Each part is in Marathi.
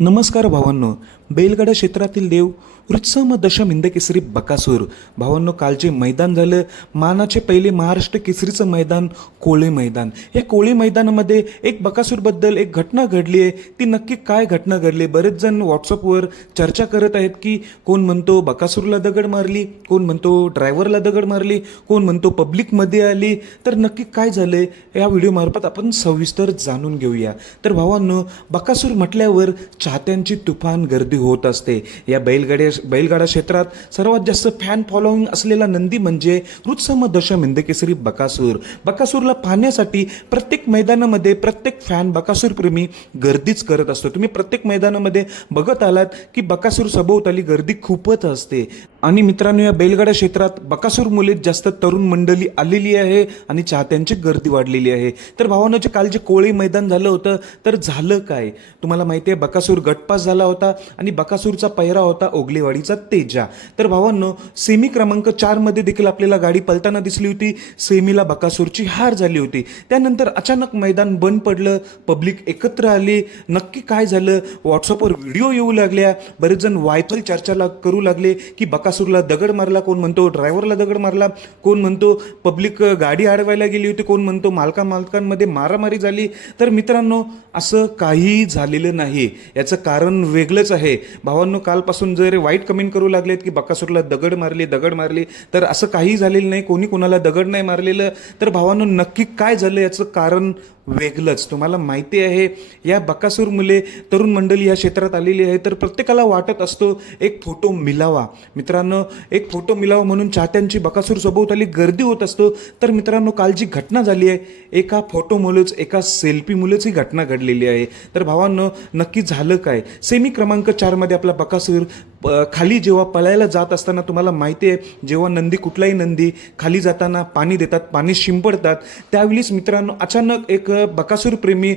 नमस्कार भावांनो. बैलगाडा क्षेत्रातील देव वृत्सम दशम हिंद केसरी बकासूर. भावांनो कालचे मैदान झालं मानाचे पहिले महाराष्ट्र केसरीचं मैदान कोळे मैदान. या कोळे मैदानामध्ये एक बकासूरबद्दल एक घटना घडली आहे. ती नक्की काय घटना घडली? बरेच जण व्हॉट्सअपवर चर्चा करत आहेत की कोण म्हणतो बकासूरला दगड मारली कोण म्हणतो ड्रायव्हरला दगड मारली कोण म्हणतो पब्लिकमध्ये आली. तर नक्की काय झालंय? या व्हिडिओमार्फत आपण सविस्तर जाणून घेऊया. तर भावांनो बकासूर म्हटल्यावर चाहत्यांची तुफान गर्दी होत असते. या बैलगाड्या बैलगाडा क्षेत्रात सर्वात जास्त फॅन फॉलोईंग असलेला नंदी म्हणजे रुत्सम दशम हिंदकेसरी बकासूर. बकासूरला पाहण्यासाठी प्रत्येक मैदानामध्ये प्रत्येक फॅन बकासूरप्रेमी गर्दीच करत असतो. तुम्ही प्रत्येक मैदानामध्ये बघत आलात की बकासूर सभोवताली गर्दी खूपच असते. आणि मित्रांनो या बैलगाडा क्षेत्रात बकासूर मुले जास्त तरुण मंडळी आलेली आहे आणि चाहत्यांची गर्दी वाढलेली आहे. तर भावांनो जे काल जे कोळी मैदान झालं होतं तर झालं काय? तुम्हाला माहिती आहे बकासूर गटपास झाला होता आणि बकासूरचा पहिरा होता ओगलेवाडीचा तेजा. तर भावांनो सेमी क्रमांक चारमध्ये देखील आपल्याला गाडी पलताना दिसली होती. सेमीला बकासूरची हार झाली होती. त्यानंतर अचानक मैदान बंद पडलं पब्लिक एकत्र आली. नक्की काय झालं? व्हॉट्सअपवर व्हिडिओ येऊ लागल्या. बरेच जण वायफल चर्चा करू लागले की बकासूरला दगड मारला कोण म्हणतो ड्रायव्हरला दगड मारला कोण म्हणतो पब्लिक गाडी अडवायला गेली होती कोण म्हणतो मालका मालकांमध्ये मारामारी झाली. तर मित्रांनो असं काहीही झालेलं नाही. याचं कारण वेगळंच आहे. भावांनो कालपासून जर वाईट कमेंट करू लागलेत की बकासूरला दगड मारली दगड मारली तर असं काही झालेलं नाही. कोणी कोणाला दगड नाही मारलेलं. तर भावांनो नक्की काय झालं याचं कारण वेगळंच तुम्हाला माहिती आहे या बकासूर मुले तरुण मंडळी या क्षेत्रात आलेली आहे तर प्रत्येकाला वाटत असतो एक फोटो मिलावा. मित्रांनो एक फोटो मिलावा म्हणून चाहत्यांची बकासूर सभोवताली गर्दी होत असतो. तर मित्रांनो काल जी घटना झाली आहे एका फोटोमुळेच एका सेल्फी मुलेच ही घटना घडलेली आहे. तर भावांनो नक्की झालं काय? सेमी क्रमांक चारमध्ये आपला बकासूर प- खाली जेव्हा पळायला जात असताना तुम्हाला माहिती आहे जेव्हा नंदी कुठलाही नंदी खाली जाताना पाणी देतात पाणी शिंपडतात त्यावेळीच मित्रांनो अचानक एक बकासूर प्रेमी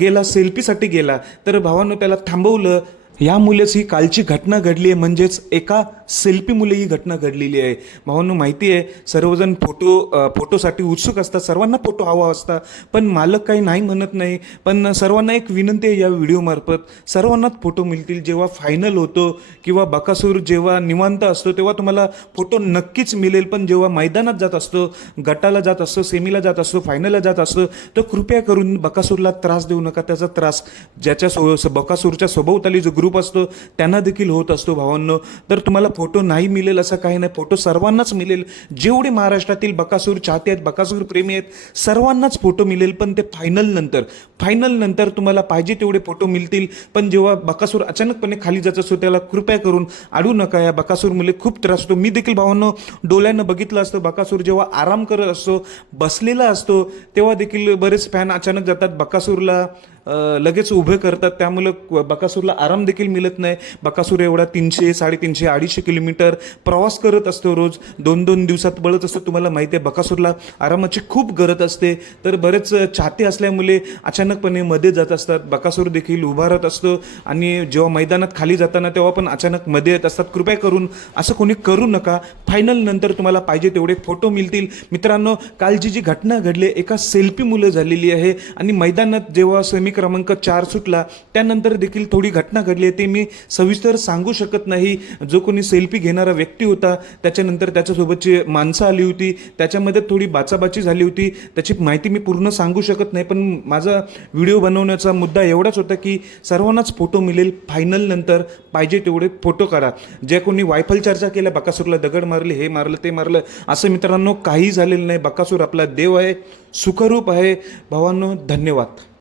गेला सेल्फीसाठी गेला. तर भावांनो त्याला थांबवलं यामुळेच ही कालची घटना घडली आहे म्हणजेच एका सेल्फी मुले ही घटना घडलेली आहे. भावांनो माहिती आहे सर्वजण फोटो फोटोसाठी उत्सुक असतात सर्वांना फोटो हवा असता पण मालक काही नाही म्हणत नाही. पण सर्वांना एक विनंती आहे या व्हिडिओमार्फत सर्वांनाच फोटो मिळतील. जेव्हा फायनल होतो किंवा बकासूर जेव्हा निवांत असतो तेव्हा तुम्हाला फोटो नक्कीच मिळेल. पण जेव्हा मैदानात जात असतो गटाला जात असतो सेमीला जात असतो फायनलला जात असतो तर कृपया करून बकासूरला त्रास देऊ नका. त्याचा त्रास ज्याच्या सो बकासूरच्या सभोवताली जो ग्रुप ग्रुप असतो त्यांना देखील होत असतो भावांनो. तर तुम्हाला फोटो नाही मिळेल असं काही नाही. फोटो सर्वांनाच मिळेल. जेवढे महाराष्ट्रातील बकासूर चाहते आहेत बकासूर प्रेमी आहेत सर्वांनाच फोटो मिळेल. पण ते फायनल नंतर फायनल नंतर तुम्हाला पाहिजे तेवढे फोटो मिळतील. पण जेव्हा बकासूर अचानकपणे खाली जात असतो त्याला कृपया करून अडू नका या. बकासूर मुले खूप त्रास होतो. मी देखील भावांनो डोळ्यानं बघितलं असतं. बकासूर जेव्हा आराम करत असतो बसलेला असतो तेव्हा देखील बरेच फॅन अचानक जातात बकासूरला. लगेच उभे करतात. त्यामुळं बकासूरला आराम देखील मिळत नाही. बकासूर एवढा तीनशे साडेतीनशे अडीचशे किलोमीटर प्रवास करत असतो रोज. दोन दोन दिवसात बळत असतो तुम्हाला माहिती आहे बकासूरला आरामाची खूप गरज असते. तर बरेच चाहते असल्यामुळे अचानकपणे मध्ये जात असतात. बकासूर देखील उभा राहत असतो. आणि जेव्हा मैदानात खाली जाताना तेव्हा पण अचानक मध्ये येत असतात. कृपया करून असं कोणी करू नका. फायनल नंतर तुम्हाला पाहिजे तेवढे फोटो मिळतील. मित्रांनो कालची जी घटना घडली एका सेल्फी मुलं झालेली आहे. आणि मैदानात जेव्हा सेमी क्रमांक चार सुटला. त्यानंतर देखील थोडी घटना घडली आहे ते मी सविस्तर सांगू शकत नाही. जो कोणी सेल्फी घेणारा व्यक्ती होता त्याच्यानंतर त्याच्यासोबतची माणसं आली होती त्याच्यामध्ये थोडी बाचाबाची झाली होती त्याची माहिती मी पूर्ण सांगू शकत नाही. पण माझा व्हिडिओ बनवण्याचा मुद्दा एवढाच होता की सर्वांनाच फोटो मिळेल फायनल नंतर पाहिजे तेवढे फोटो काढा. जे कोणी वायफल चर्चा केल्या बकासूरला दगड मारले हे मारलं ते मारलं असं मित्रांनो काही झालेलं नाही. बकासूर आपला देव आहे सुखरूप आहे. भावांनो धन्यवाद.